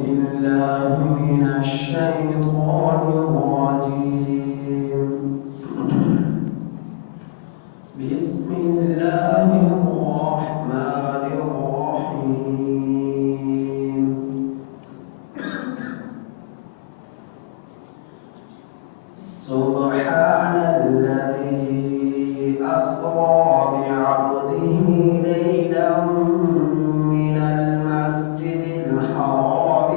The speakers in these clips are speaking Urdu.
بالله من الشيطان الرجيم. بسم الله الرحمن الرحيم. سبحان الذي أسرى بعبده ليلا من المسجد الحرام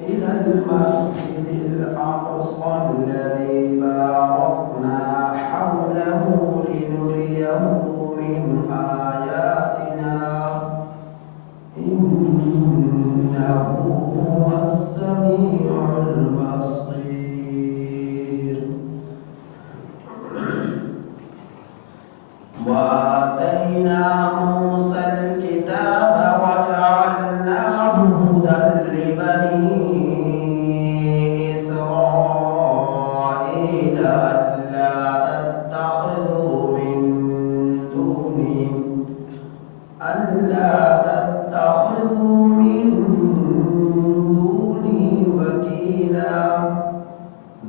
إلى المسجد الأقصى الذي باركنا حوله لنريه من آياتنا إنه هو السميع البصير. وآتينا موسى الكتاب وجعلناه هدى لبني إسرائيل ألا تتخذوا من دوني وكيلا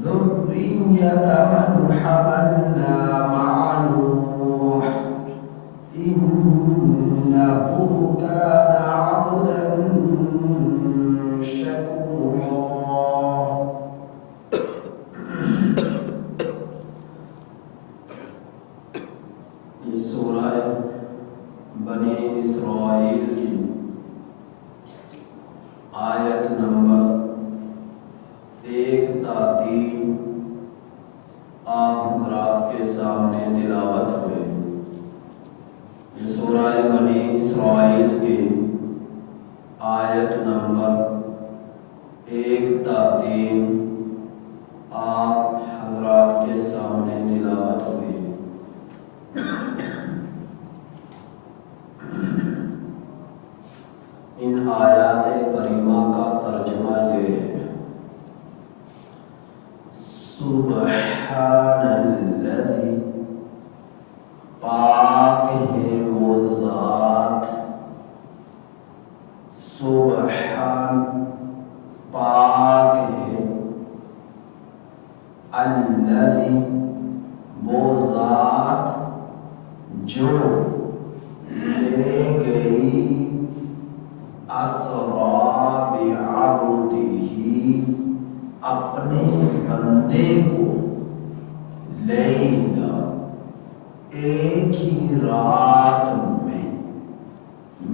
ذرية من حملنا مع نوح إنه كان عبدا شكورا. یہ سورہ بنی اسرائیل کی آیت نمبر 1 تا 3 آپ حضرات کے سامنے تلاوت ہوئے. یہ سورہ بنی اسرائیل کی آیت نمبر 1 تا 3 آپ حضرات کے سامنے تلاوت ہوئی. ان آیات کریمہ کا ترجمہ یہ ہے: سبحان الذی، پاک ہے وہ ذات. سبحان، پاک ہے. الذی، وہ ذات جو لے گئی اسرا بعبدہ، اپنے بندے کو، لیلا، ایک ہی رات میں،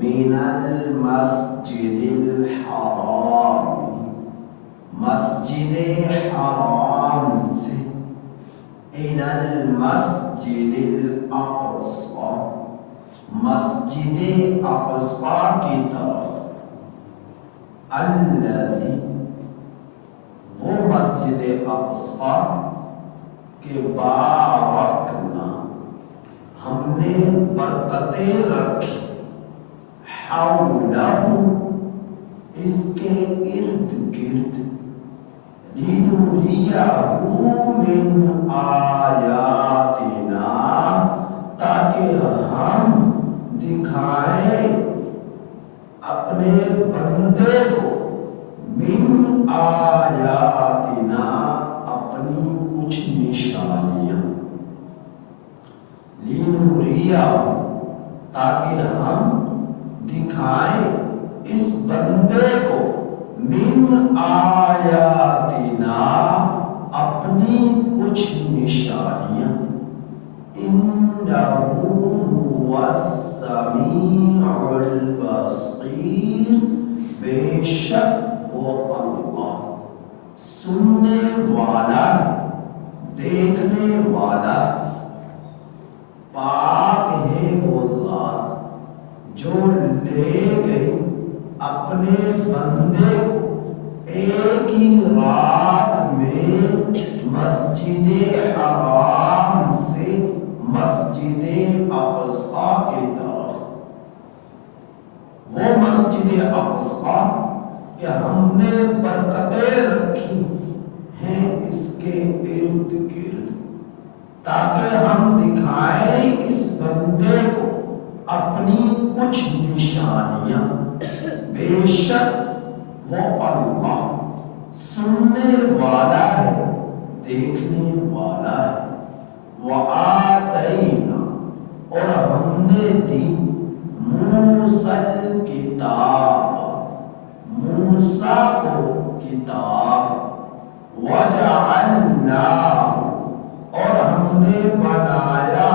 من المسجد الحرام، مسجد حرام سے، الی المسجد الاقصی، مسجد اقصی کی طرف. الذی، وہ مسجد اقصی کے بارکنا، ہم نے برکتیں رکھی، حولہ، اس کے ارد گرد، لنریہ من آیاتنا، تاکہ ہم دکھائیں اپنے بندے کو، من آیاتنا، اپنی کچھ نشانیاں، لنریہ، تاکہ ہم دکھائیں اس بندے کو، من آیاتنا، اپنی کچھ نشانیاں. انہ هو السمیع البصیر، بے شک وہ اللہ سننے والا، دیکھنے والا. پاک ہے وہ ذات جو لے گئی اپنے بندے کو ایک ہی رات میں مسجد حرام سے مسجد اقصی کی طرف. وہ مسجد اقصی کہ ہم نے برکتیں رکھی ہیں اس کے ارد گرد، تاکہ ہم دکھائیں اس بندے کو اپنی کچھ نشانیاں، بے شک وہ اللہ سننے والا ہے، دیکھنے والا ہے۔ وَآتَيْنَا، اور ہم نے دی موسیٰ کتاب، موسیٰ کو کتاب، وَجَعَلْنَا، اور ہم نے بنایا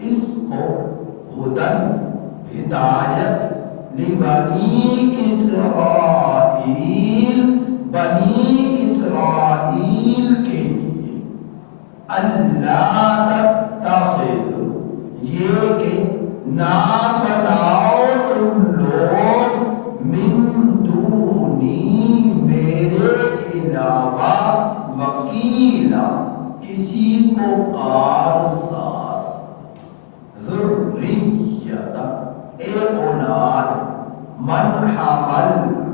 اس کو ہدن، ہدایت، لبنی اسرائیل، بنی اسرائیل کے لیے، اللہ تتخذ، یہ کہ نہ بناؤ تم لوگ، من دونی، میرے علاوہ، وکیلا، کسی کو کارساز، ذریت، اے اولاد، من حملنا،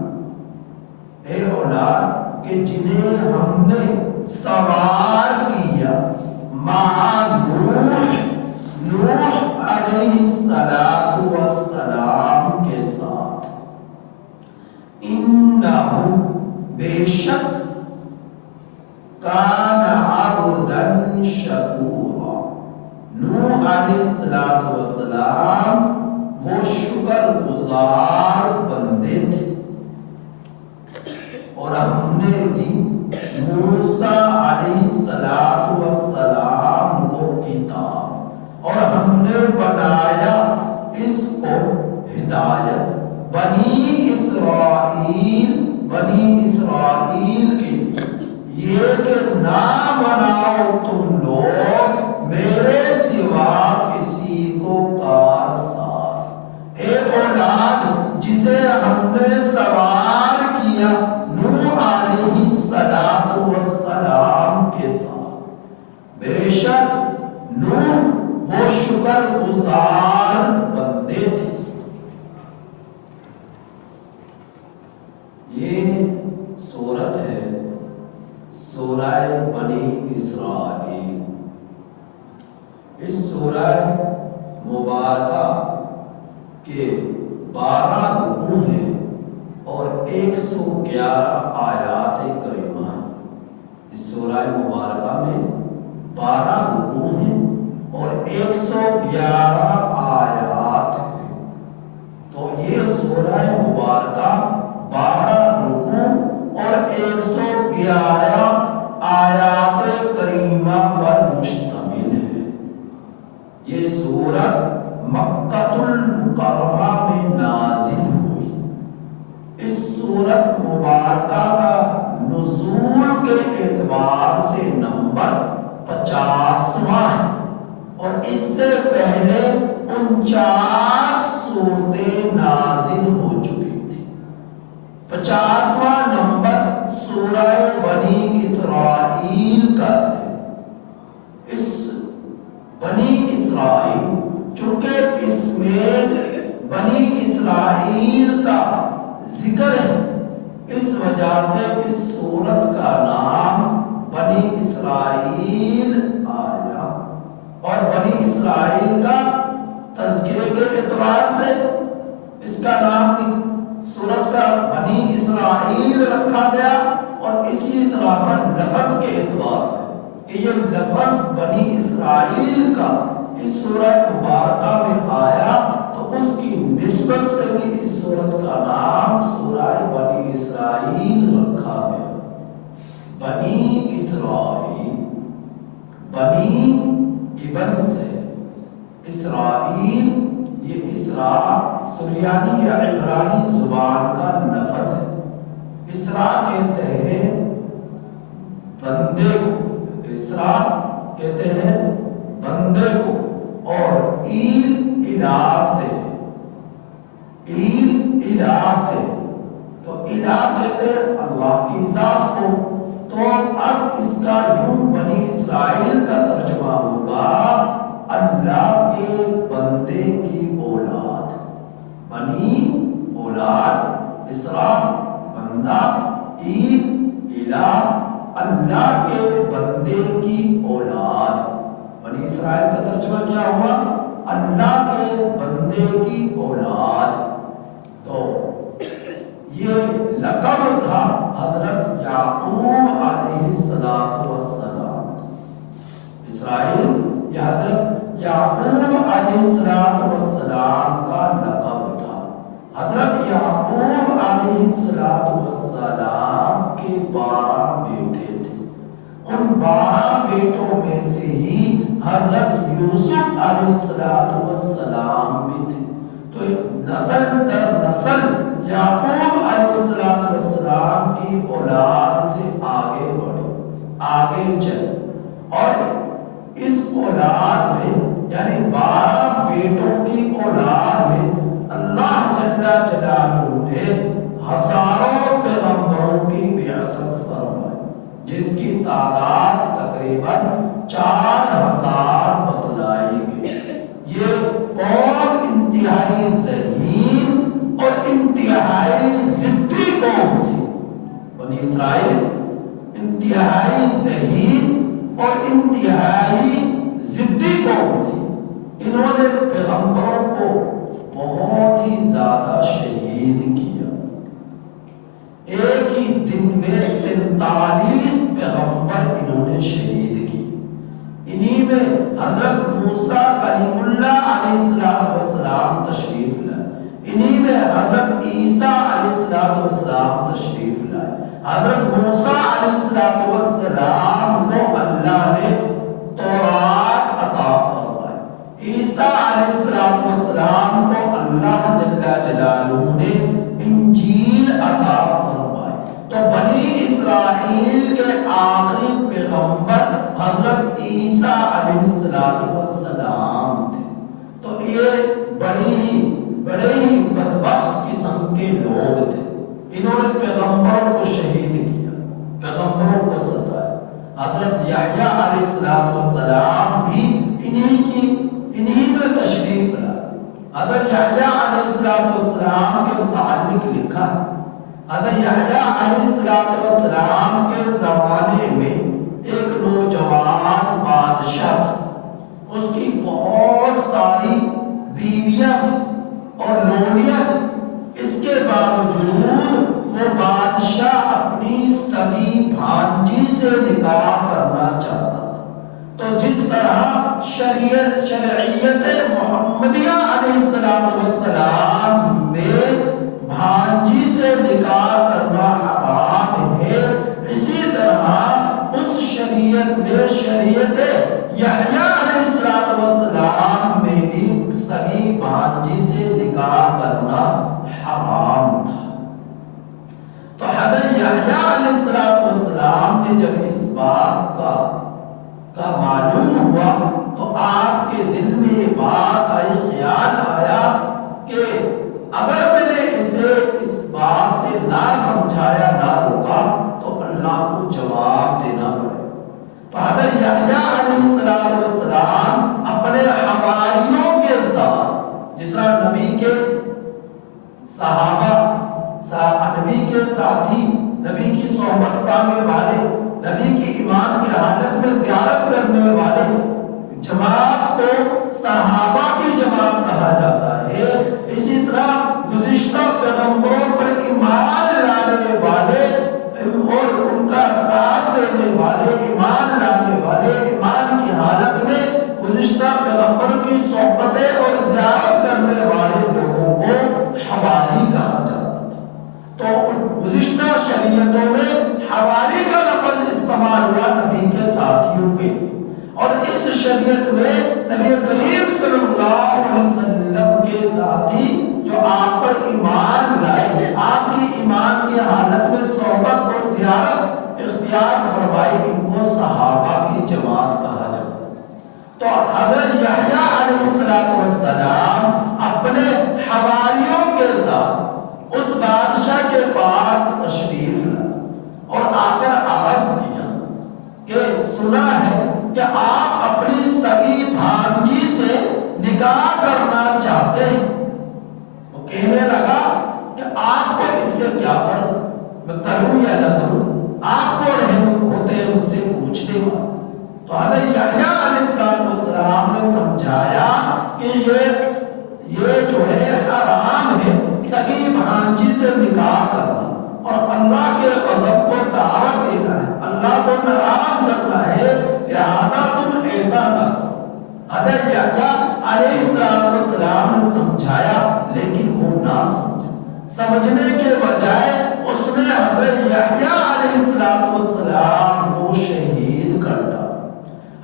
اے اولاد کہ جنہیں ہم نے سوار کیا، مع نوح، نوح علیہ السلام کے ساتھ، انہو، بے شک، کان عبدا شکورا، نوح علیہ السلام وہ شکر گزار بندے تھے۔ اور ہم نے دی موسیٰ علیہ السلام کو کتاب، اور ہم نے بنایا اس کو ہدایت، بنی اسرائیل، بنی اسرائیل کے لیے، یہ کہ نہ بناؤ تم لوگ میرے سوا کسی کو کارساز، اے اولاد جسے ہم نے سوار کیا نوح علیہ السلام کے ساتھ، بے شک نوح وہ شکر گزار بندے تھے۔ یہ سورت ہے سورہ بنی اسرائیل۔ اس سورہ مبارکہ کے 12 رکوع ہیں اور 111 آیات کریمہ ہیں۔ اس سورہ مبارکہ میں 12 رکوع ہیں اور 111 آیات ہیں۔ تو یہ سورہ مبارکہ 12 رکوع اور 111 آیات کریمہ پر مشتمل ہے۔ یہ سورت مکہ المکرمہ میں نازل ہوئی۔ اس سورت مبارکہ کا نزول کے اعتبار سے نمبر 50واں ہے، اور اس سے پہلے 49 سورتیں نازل ہو چکی تھی۔ 50واں نمبر سورہ بنی اسرائیل کا ہے۔ اس بنی اسرائیل چونکہ اس میں بنی اسرائیل کا ذکر ہے، اس وجہ سے اس سورت کا نام بنی اسرائیل آیا، اور بنی اسرائیل کا تذکرے کے اعتبار سے اس کا نام سورت کا بنی اسرائیل رکھا گیا، اور اسی طرح پر لفظ کے اعتبار سے کہ یہ لفظ بنی اسرائیل کا اس سورت مبارکہ میں آیا، تو اس کی نسبت سے بھی اس سورت کا نام سورہ بنی اسرائیل رکھا گیا۔ بنی اسرائیل، بنی ابن سے، اسرائیل یہ اسراء سریانی یا عبرانی زبان کا لفظ ہے۔ اسراء کہتے ہیں بندے کو، اسراء کہتے ہیں بندے کو، اور ایل الہ سے، ایل الہ سے، تو الہ کہتے ہیں اللہ کی ذات کو۔ تو اب اس کا یوں بنی اسرائیل کا ترجمہ ہوگا اللہ کے بندے کی اولاد، بنی اولاد، اسراء بندہ، ایل الہ اللہ کے بندے کی اولاد۔ بنی اسرائیل کا ترجمہ کیا ہوا؟ اللہ کے بندے کی اولاد. تو یہ لقب تھا حضرت یعقوب علیہ السلام. اسرائیل یہ حضرت یعقوب علیہ السلام کا لقب تھا. حضرت یعقوب علیہ السلام کے 12 بیٹے تھے. ان 12 بیٹوں میں سے ہی حضرت یوسف علیہ السلام بھی تھے. تو نسل در نسل یعقوب علیہ السلام کی اولاد سے آگے بڑھے، آگے چلے، اور اس اولاد میں یعنی 12 بیٹوں کی اولاد میں اللہ جل جلالہ نے ہزاروں پیغمبروں کی بعثت فرمائی، جس کی تعداد تقریباً 4000 بتلائی گئی. یہ قوم انتہائی ذہین اور انتہائی ضدی قوم تھی. بنی اسرائیل انتہائی ذہین اور انتہائی ضدی قوم تھی. انہوں نے پیغمبروں کو بہت ہی زیادہ شہید کیا. ایک ہی دن میں 43 پیغمبر انہوں نے شہید کی. انہی میں حضرت موسیٰ کلیم اللہ علیہ السلام تشریف لائے. انہی میں حضرت عیسیٰ علیہ السلام تشریف لائے. حضرت موسیٰ علیہ السلام کو اللہ نے تورات عطا فرمائی. عیسیٰ علیہ السلام کو اللہ جل جلالہ نے انجیل عطا فرمائی. تو بنی اسرائیل کے آخری پیغمبر حضرت عیسیٰ علیہ السلام تھے. تو یہ بڑے ہی بدبخت قسم کے لوگ تھے. انہوں نے پیغمبروں کو شہید کیا، پیغمبروں کو ستایا. حضرت یحییٰ علیہ السلام بھی انہی میں تشریف لائے. حضرت یحییٰ علیہ السلام کے متعلق لکھا، حضرت یحییٰ علیہ السلام کے زمانے میں ایک نوجوان بادشاہ، اس کی بہت ساری بیویاں اور لونیاں. اس کے باوجود وہ بادشاہ اپنی سگی بھانجی سے نکاح کرنا چاہتا تھا. تو جس طرح شریعت محمدیہ علیہ السلام میں بھانجی سے نکاح کرنا حرام ہے، اسی طرح اس شریعت میں شریعت یحییٰ علیہ السلام میں بھی سگی بھانجی سے نکاح کرنا حرام تھا. تو حضرت یحییٰ علیہ السلام نے جب اس بات کا معلوم ہوا تو آپ کے دل میں یہ بات آئی، خیال آیا کہ اگر میں نے اسے اس بات سے نہ سمجھایا، نہ روکا تو اللہ کو جواب دینا پڑے. تو حضرت یحییٰ علیہ السلام اپنے حواریوں کے ساتھ، جس طرح نبی کے صحابہ، نبی کے ساتھی، نبی کی صحبت پانے والے، نبی کی ایمان کی حالت میں زیارت کرنے والے جماعت کو صحابہ کی جماعت کہا جاتا ہے. اسی طرح گزشتہ پیغمبروں پر ایمان لانے والے اور ان کا ساتھ دینے والے، ایمان لانے والے، ایمان کی حالت میں گزشتہ پیغمبر کی صحبتیں اور زیارت کرنے والے لوگوں کو حواری کہا جاتا تھا. تو گزشتہ شریعتوں میں حواری کا لفظ استعمال ہوا نبی کے ساتھیوں کے لیے، اور اس شریعت میں نبی کریم صلی اللہ علیہ وسلم کے ساتھی جو آپ پر ایمان لائے، آپ کی ایمان کی حالت میں صحبت اور زیارت اختیار فرمائی، ان کو صحابہ کی جماعت کہا جاتا ہے. تو حضرت یحییٰ علیہ السلام اپنے حواریوں کے ساتھ اس بادشاہ کے پاس تشریف لائے اور آ کر عرض کیا کہ سنا ہے کہ آپ اپنی سگی بھانجی سے نکاح کرنا چاہتے ہیں. وہ کہنے لگا کہ آپ کو اس سے کیا فرض، میں کروں یا نہ کروں، آپ کو رحم ہوتے ہیں مجھ سے پوچھتے ہو. تو حضرت یحییٰ علیہ السلام نے سمجھایا کہ نے حضرت یحییٰ علیہ السلام کو شہید کر ڈالا.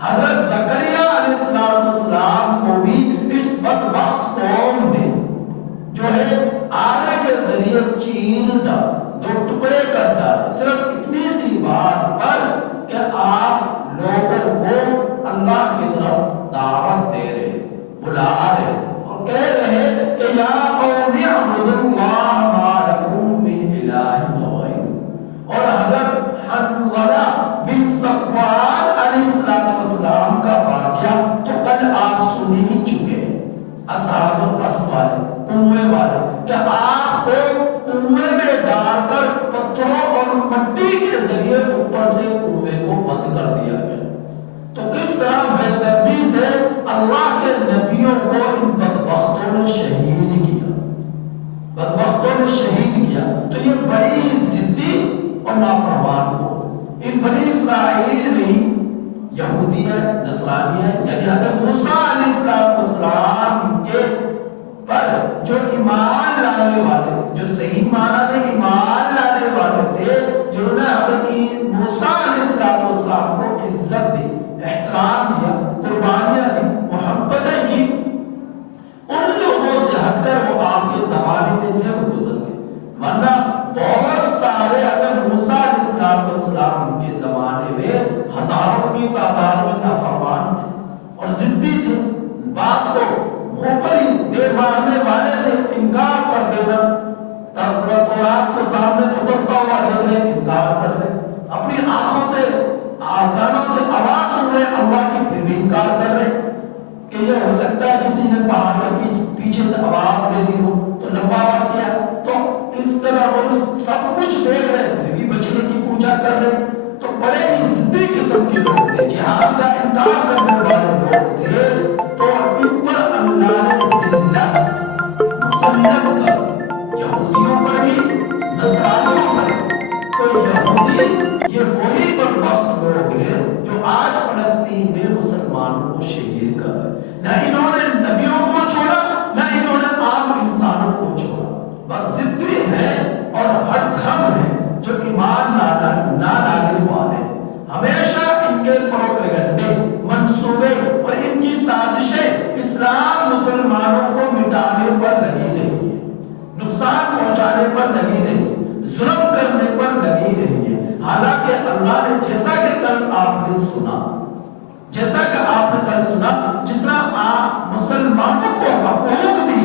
حضرت زکریا علیہ السلام کو بھی اس بدبخت قوم نے جو ہے آنے کے ذریعے چین ڈالا, 2 ٹکڑے کر ڈالے, صرف اتنی سی بات پر کہ آپ لوگوں کو اللہ کی طرف دعوت دے رہے, بلا رہے اور کہہ رہے کہ یا قوم اعبدوا اللہ ما لکم من الہ غیرہ. اور حضرت حنظلہ بن صفوان علیہ السلام کا واقعہ تو کل آپ سن ہی چکے, اصحاب الرس والے, کنویں والے, کہ آپ کو کنویں میں ڈال کر پتھروں اور مٹی کے ذریعے اوپر سے کنویں کو بند کر دیا گیا. تو کس طرح بے دردی سے اللہ کے نبیوں کو ان بدبختوں نے شہید کیا, بدبختوں نے شہید کیا. تو یہ بڑی ضدی اور نافرمان کو ان بنی اسرائیل میں یہودیت, نصرانیت, یعنی حضرت موسیٰ علیہ السلام کے پر جو ایمان لانے والے, جو صحیح معنی میں ایمان لانے والے تھے, جنہوں نے حضرت موسیٰ علیہ السلام کو عزت دی, احترام دیا, قربانیاں دی, محبتیں کی, ان لوگوں سے ہٹ کر وہ آپ کے زمانے میں تھے, وہ گزر گئے. ورنہ بہت سارے اگر موسیٰ علیہ السلام کے زمانے میں ہزاروں کی تعداد میں نافرمان تھے اور ضدی تھے, بات کو منہ پر ہی دے مارنے والے تھے, انکار کر دینا, تورات کو سامنے اترتا ہوا دیکھ رہے, انکار کر رہے, اپنی آنکھوں سے کانوں سے آواز سن رہے اللہ کی, پھر بھی انکار کر رہے کہ یہ ہو سکتا ہے کسی نے پہاڑ کے پیچھے سے آواز دے دی ہو تو لمبا آواز کیا. تو اس طرح وہ سب کچھ دیکھ رہے, پھر بھی بچنے کی پوجا کر رہے. تو بڑے ہی ضدی قسم کے لوگ تھے, جہاد کا انکار کرنے والے لوگ تھے. تو ان پر اللہ نے ذلت مسلط کر یہودیوں پر بھی, نصرانیوں پر بھی. تو یہودی یہ وہی بدبخت لوگ ہیں جو آج فلسطین میں مسلمانوں کو شہید کر رہے. نہ انہوں نے نبیوں کو چھوڑا, نہ انہوں نے عام انسانوں کو چھوڑا, بس ضدی ہیں اور ہر دھرم ہیں جو ایمان نہ لانے والے. ہمیشہ ان کے پروپیگنڈے, منصوبے اور ان کی سازشیں اسلام مسلمانوں کو مٹانے پر لگی رہی ہے, نقصان پہنچانے پر لگی رہی ہے, ظلم کرنے پر لگی رہی ہے. حالانکہ اللہ نے جیسا کہ کل آپ نے سنا, جیسا کہ آپ نے کل سنا, جس طرح آپ مسلمانوں کو حقوق دی,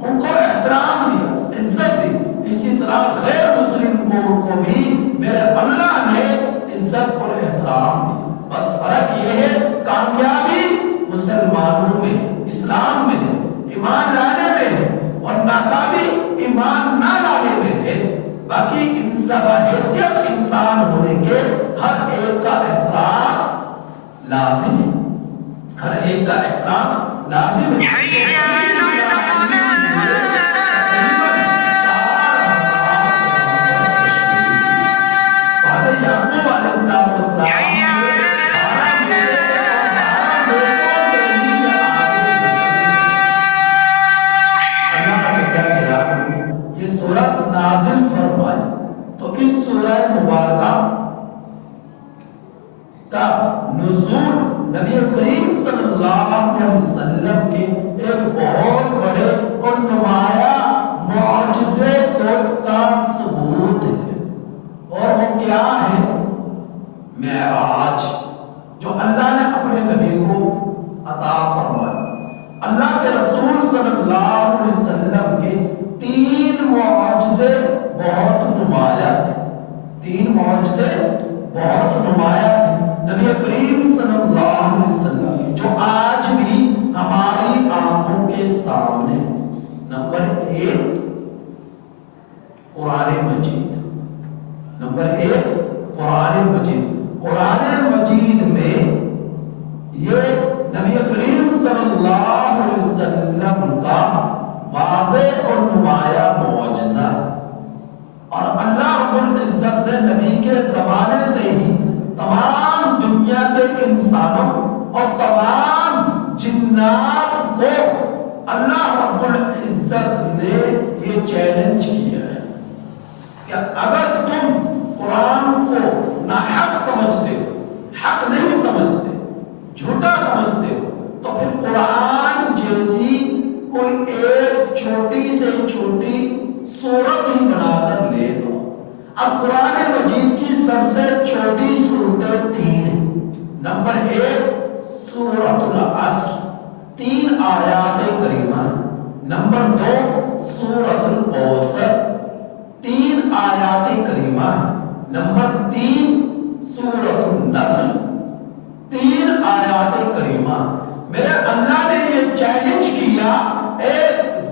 ان کو احترام دیا, عزت دی, اسی طرح غیر مسلم کو بھی میرے اللہ نے عزت اور احترام دی. بس فرق یہ ہے کامیابی مسلمانوں میں, اسلام میں ہے, ایمان لانے میں ہے, اور ناکامی ایمان نہ لانے میں ہے. باقی انسان حیثیت انسان ہونے کے ہر ایک کا احترام لازم ہے, ہر ایک کا احترام لازم ہے. نبی کریم صلی اللہ علیہ وسلم کے ایک بہت بڑے اور نمایاں معجزے کا ثبوت ہے, اور وہ کیا ہے؟ معراج, جو اللہ نے اپنے نبی کو عطا فرمایا. اللہ کے رسول صلی اللہ علیہ وسلم کے 3 معجزے بہت نمایاں تھے, 3 معجزے بہت نمایاں تھے نبی کریم صلی اللہ علیہ وسلم کی, جو آج بھی ہماری آنکھوں کے سامنے. نمبر 1 قرآن مجید, نمبر 1 قرآن مجید. قرآن مجید میں یہ نبی کریم صلی اللہ علیہ وسلم کا واضح اور نمایاں معجزہ, اور اللہ رب العزت نے نبی کے زمانے سے ہی تمام دنیا کے انسانوں اور تمام جنات کو اللہ رب العزت نے یہ چیلنج کیا ہے کہ اگر سے چھوٹی صورت ہی بنا کر لے آؤ. اب قرآن مجید کی سب سے چھوٹی صورتیں 3 ہیں. نمبر 1 سورۃ العصر 3 آیات کریمہ. نمبر 2 سورۃ الکوثر 3 آیات کریمہ. نمبر 3 سورۃ النصر 3 آیات کریمہ. میرے اللہ نے یہ چیلنج کیا، اے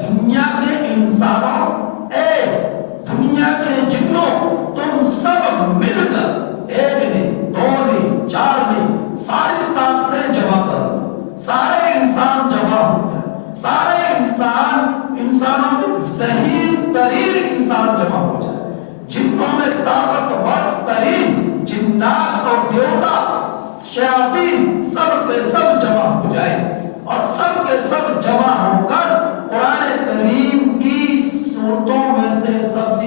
دنیا کے انسانوں، اے دنیا کے جنوں، تم سب مل کر ایک نہیں، 2 نہیں، 4 نہیں، ساری طاقتیں جمع کرو. سارے انسان جمع ہو جائے، سارے انسانوں میں ذہین ترین انسان جمع ہو جائے، جنوں میں طاقتور ترین جنات اور دیوتا شیاطین سب کے سب جمع ہو جائے، اور سب کے سب جمع ہو کر قرآن کریم کی صورتوں میں سے سب سے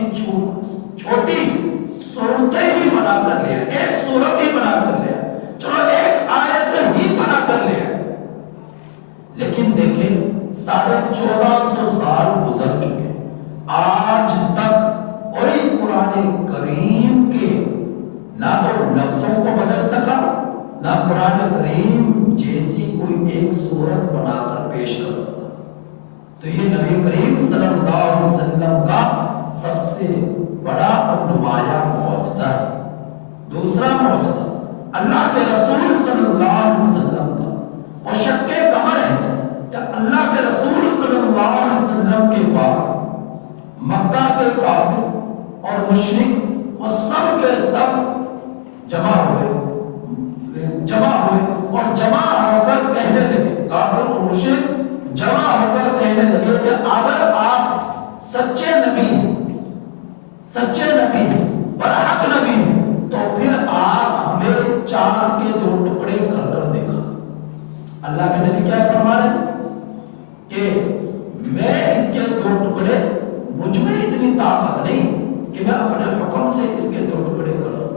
چھوٹی صورتیں ہی بنا کر لیا، ایک صورت ہی بنا کر لیا، چلو ایک آیت ہی بنا کر لیا. لیکن دیکھیں 1450 سال گزر چکے، آج تک کوئی قرآن کریم کے نہ تو لفظوں کو بدل سکا، نہ قرآن کریم جیسی کوئی ایک صورت بنا کر پیش کر سکا. تو یہ نبی کریم صلی اللہ علیہ وسلم کا سب سے بڑا اور نمایاں معجزہ ہے. دوسرا معجزہ اللہ کے رسول صلی اللہ علیہ وسلم کا، اور شک کمر ہے کہ اللہ کے رسول صلی اللہ علیہ وسلم کے پاس مکہ کے کافر اور مشرک اور سب کے سب جمع ہوئے اور جمع ہو کر کہنے لگے، کافر اور مشرک جمع ہو کر کہنے لگے کہ اگر آپ سچے نبی ہیں، برحق نبی ہیں، تو پھر آپ ہمیں چاند کے 2 ٹکڑے کر کر دکھا. اللہ کے نبی کیا فرما رہے ہیں کہ میں اس کے 2 ٹکڑے، مجھ میں اتنی طاقت نہیں کہ میں اپنے حکم سے اس کے 2 ٹکڑے کروں.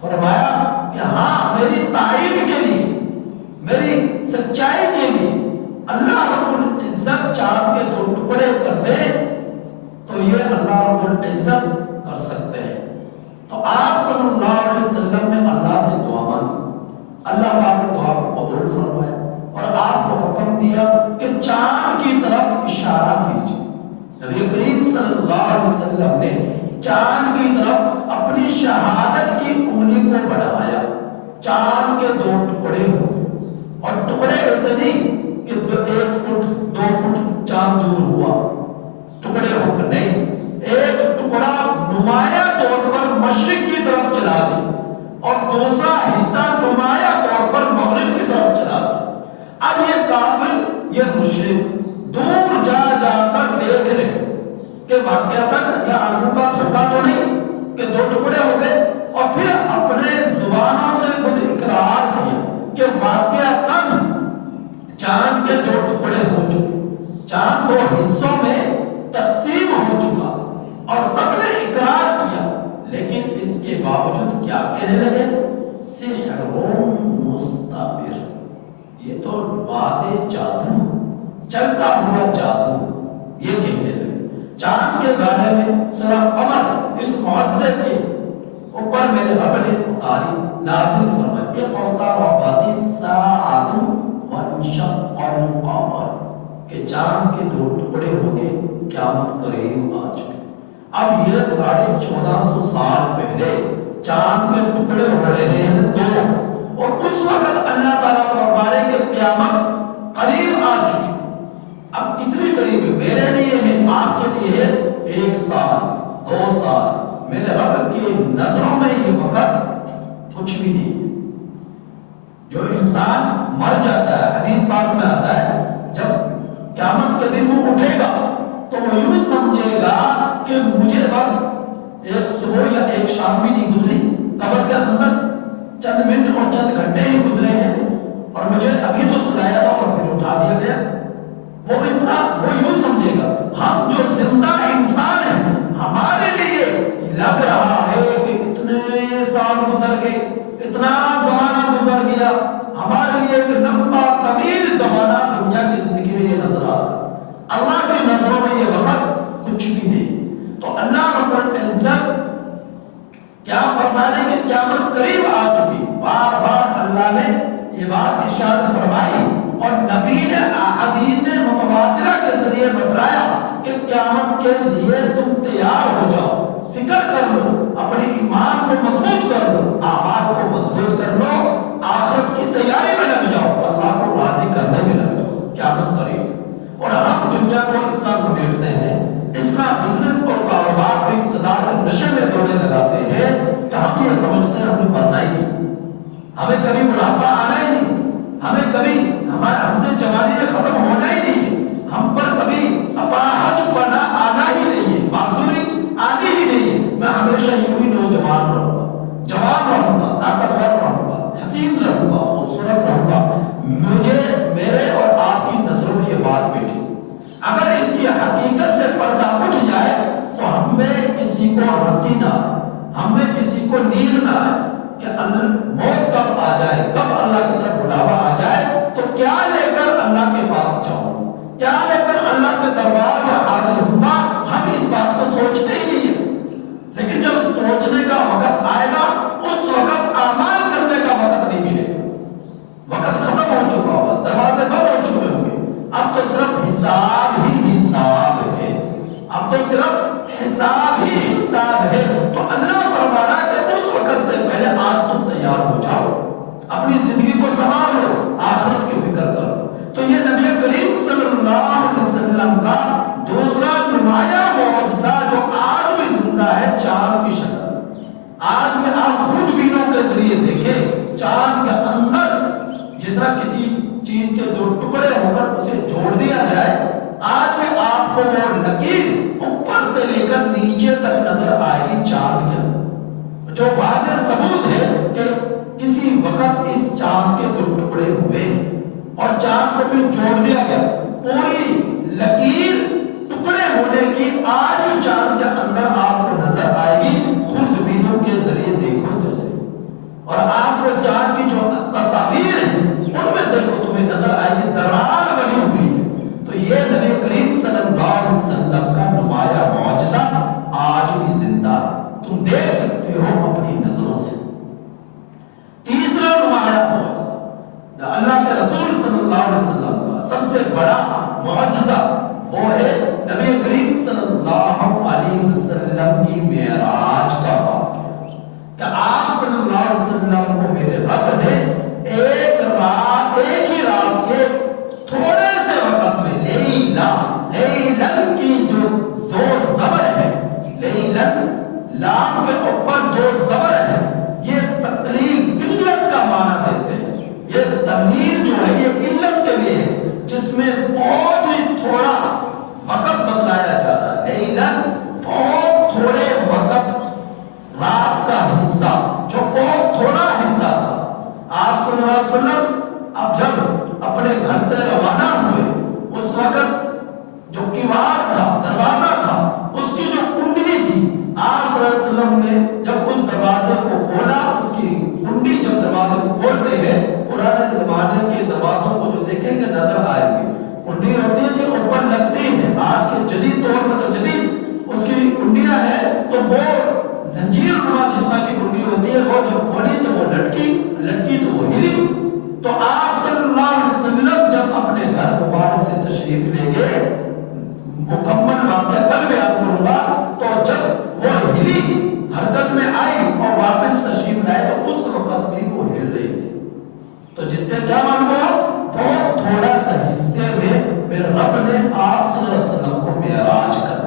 فرمایا کہ ہاں، میری تائید کے لیے، میری سچائی کے لیے اللہ رب العزت چاند کے 2 ٹکڑے کر دے تو یہ اللہ رب العزت کر سکتے ہیں. تو آپ صلی اللہ علیہ وسلم نے اللہ سے دعا مانگی، اللہ پاک دعا کو قبول فرمایا اور آپ کو حکم دیا کہ چاند کی طرف اشارہ کیجیے. نبی کریم صلی اللہ علیہ وسلم نے چاند کی طرف اپنی شہادت کی انگلی کو بڑھایا. چاند کے 2 ٹکڑے ہوئے، اور ٹکڑے ایسے نہیں کہ 1 فٹ 2 فٹ چاند دور ہوا، ٹکڑے ہو کر نہیں، ایک ٹکڑا نمایاں طور پر مشرق کی طرف چلا گیا اور دوسرا حصہ نمایاں طور پر مغرب کی طرف چلا گیا. اب یہ کافر، یہ مشرک دور جا جا کر دیکھ رہے کہ واقعتاً یہ آنکھوں کا دھوکہ تو نہیں کہ 2 ٹکڑے ہو گئے، اور پھر اپنے زبانوں سے خود اقرار کیا کہ واقعتاً چاند کے 2 ٹکڑے ہو چکے، چاند 2 حصوں میں تقسیم ہو چکا، اور سب نے اقرار کیا. لیکن اس کے باوجود کیا کہنے لگے؟ سحر مستمر، یہ تو واضح جادو، چلتا ہوا جادو، یہ کہنے لگے. چاند کے بارے میں سورہ قمر اس معجزے کے اوپر میرے رب نے اتاری نازل فرمائی، اقتربت الساعۃ وانشق القمر، کہ چاند کے 2 ٹکڑے ہو گئے، قیامت قریب آ چکی. اب یہ 1450 سال پہلے چاند کے ٹکڑے ہو رہے ہیں 2، اور اس وقت اللہ تعالیٰ فرما رہے کہ قیامت قریب آ چکی. اب کتنی قریب ہے؟ میرے لیے ہے، آپ کے لیے ہے 1 سال 2 سال. میرے رب کی نظروں میں یہ وقت کچھ بھی نہیں. جو انسان مر جاتا ہے، حدیث پاک میں آتا ہے، جب قیامت کے دن وہ اٹھے گا تو وہ یوں سمجھے گا کہ مجھے بس 1 صبح یا 1 شام بھی نہیں گزری، قبر کے اندر چند منٹ اور چند گھنٹے ہی گزرے ہیں، اور مجھے ابھی تو سلایا تھا اور پھر اٹھا دیا گیا. وہ یوں سمجھے گا. ہم جو زندہ انسان ہیں، ہمارے لیے لگ رہا ہے کہ اتنے سال گزر گئے، اتنا زمانہ گزر گیا، ہمارے لیے ایک لمبا طویل زمانہ دنیا کی زندگی میں یہ نظر آ رہا ہے. اللہ کی نظروں میں یہ وقت کے لیے تم تیار ہو جاؤ، فکر کر لو، اپنے ایمان کو مضبوط کر لو، اعمال کو مضبوط کر لو، آخرت کی تیاری میں لگ جاؤ، اللہ کو راضی کرنے میں لگ جاؤ، قیامت قریب۔ اور ہم دنیا کو اس طرح سمیٹتے ہیں، اس طرح بزنس اور کاروبار کے اقتدار کے نشے میں دوڑے لگاتے ہیں کہ ہم یہ سمجھتے ہیں ہمیں مرنا ہی نہیں، ہمیں کبھی بڑھاپا آنا ہی نہیں، ہمیں کبھی ہم سے جوانی میں ختم ہونا ہی نہیں ہے، ہم پر کبھی اپاہج پنا آنا ہی نہیں ہے، معذوری آنی ہی نہیں ہے، میں ہمیشہ یوں ہی نوجوان رہوں گا، جوان رہوں گا، طاقتور رہوں گا، حسین رہوں گا، خوبصورت رہوں گا۔ مجھے میرے اور آپ کی نظروں میں یہ بات بیٹھی، اگر اس کی حقیقت سے پردہ اٹھ جائے تو ہم میں کسی کو ہنسی نہ آئے، ہم میں کسی کو نیند نہ آئے کہ موت کب آ جائے، کب اللہ کی طرف بلاوا آ جائے تو کیا لے کر اللہ کے پاس جاؤں، کیا لے کر اللہ کے دربار میں حاضر ہوں گا، ہم اس بات کو سوچتے ہی نہیں ہیں۔ لیکن جب سوچنے کا وقت آئے گا اس وقت اعمال کرنے کا وقت نہیں ملے گا، وقت ختم ہو چکا ہوگا، دروازے بند ہو چکے ہوں گے، اب تو صرف حساب ہی حساب ہے، اب تو صرف حساب ہی حساب ہے۔ تو اللہ فرمانا کہ اس وقت سے پہلے آج تم تیار ہو جاؤ، اپنی زندگی کو سنبھال لو، آخرت کی فکر کرو۔ تو یہ نبی کریم صلی اللہ علیہ وسلم کا دوسرا نمایاں معجزہ جو آج بھی زندہ ہے، چاند کی شکل۔ آج میں آپ خود بینوں کے ذریعے دیکھیں، چاند کے اندر جس طرح کسی چیز کے دو ٹکڑے ہو کر اسے جوڑ دیا جائے، آج میں آپ کو وہ لکیر اوپر سے لے کر نیچے تک نظر آئے گی چاند کے اندر، جو واضح ثبوت ہے کہ کسی وقت اس چاند کے دو ٹکڑے ہوئے اور چاند کو بھی جوڑ دیا گیا۔ پوری لکیر ٹکڑے ہونے کی آج بھی چاند کے اندر آپ کو نظر آئے گی، خود بینوں کے ذریعے دیکھو جیسے، اور آپ کو چاند کی جو تصاویر ہیں ان میں دیکھو تمہیں نظر آئے گی درار بنی ہوئی ہے۔ تو یہ نبی کریم صلی اللہ علیہ وسلم کا نمایاں معجزہ آج بھی زندہ ہے، تم دیکھ سکتے ہو اپنی نظروں سے۔ تیسرا نمایاں معجزہ اللہ کے رسول صلی اللہ علیہ وسلم کا سب سے بڑا معجزہ وہ ہے نبی کریم صلی اللہ علیہ وسلم کی معراج کا واقعہ، کہ آپ صلی اللہ علیہ وسلم کو میرے رب نے ایک ہی رات کے تھوڑے سے وقت میں لیلن کی جو دو زبر ہے، لیلن لام کے اوپر دو زبر ہے، یہ تقلیل قلت کا معنی دیتے ہیں، یہ تقلیل جو ہے یہ قلت کے لیے ہے، جس میں بہت ہی تھوڑا وقت بتلایا جاتا ہے۔ لیلن بہت تھوڑے وقت، رات کا حصہ جو بہت تھوڑا حصہ تھا۔ آپ صلی اللہ علیہ وسلم اب جب اپنے گھر سے روانہ ہوئے، اس وقت جو کیوار تھا، دروازہ تھا، اس کی جو کنڈی تھی، آپ صلی اللہ علیہ وسلم نے جب اس دروازے کو کھولا، اس کی کنڈی جب دروازے کو کھولتے ہیں، پرانے زمانے کے دروازوں کو جو دیکھیں گے نظر آئیں گے، کنڈی ہوتی ہے جو اوپر لگتی ہے، آج کے جدید طور پر جو جدید اس کی کنڈیاں ہیں تو وہ زنجیر نما جس طرح کی کنڈی ہوتی ہے، وہ جب کھولی تو وہ لٹکی تو وہ ہلی۔ تو آپ صلی اللہ علیہ وسلم جب اپنے گھر مبارک سے تشریف لے گئے، مکمل واقعہ کل بیان کروں گا، تو جب وہ ہلی، حرکت میں آئی اور واپس تشریف لائے تو اس وقت بھی وہ ہل رہی تھی۔ تو جس سے کیا معلوم ہوا، بہت تھوڑا سا حصے میں میرے رب نے آپ صلی اللہ علیہ وسلم کو معراج کر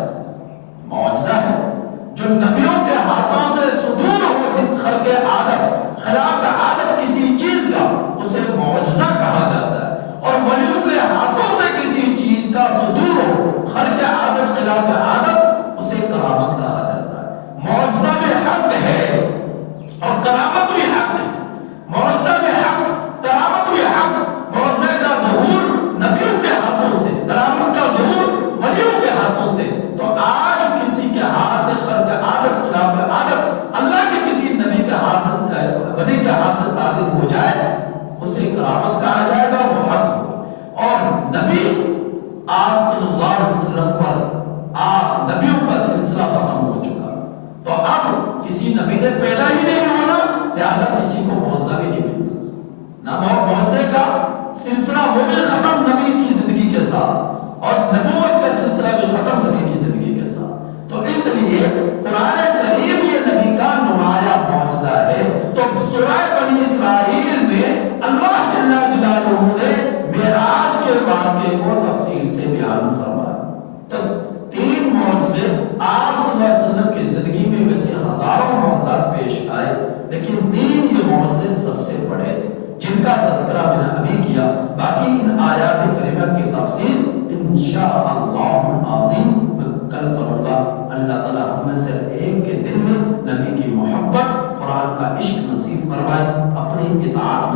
لیکن 3 یہ معجزے سب سے بڑے تھے جن کا تذکرہ میں نے ابھی کیا. باقی ان آیات کریمہ کی تفسیر انشاءاللہ العظیم میں کل کروں گا. اللہ تعالیٰ ہم میں سے ایک کے دل میں نبی کی محبت، قرآن کا عشق نصیب فرمائے، اپنی اطاعت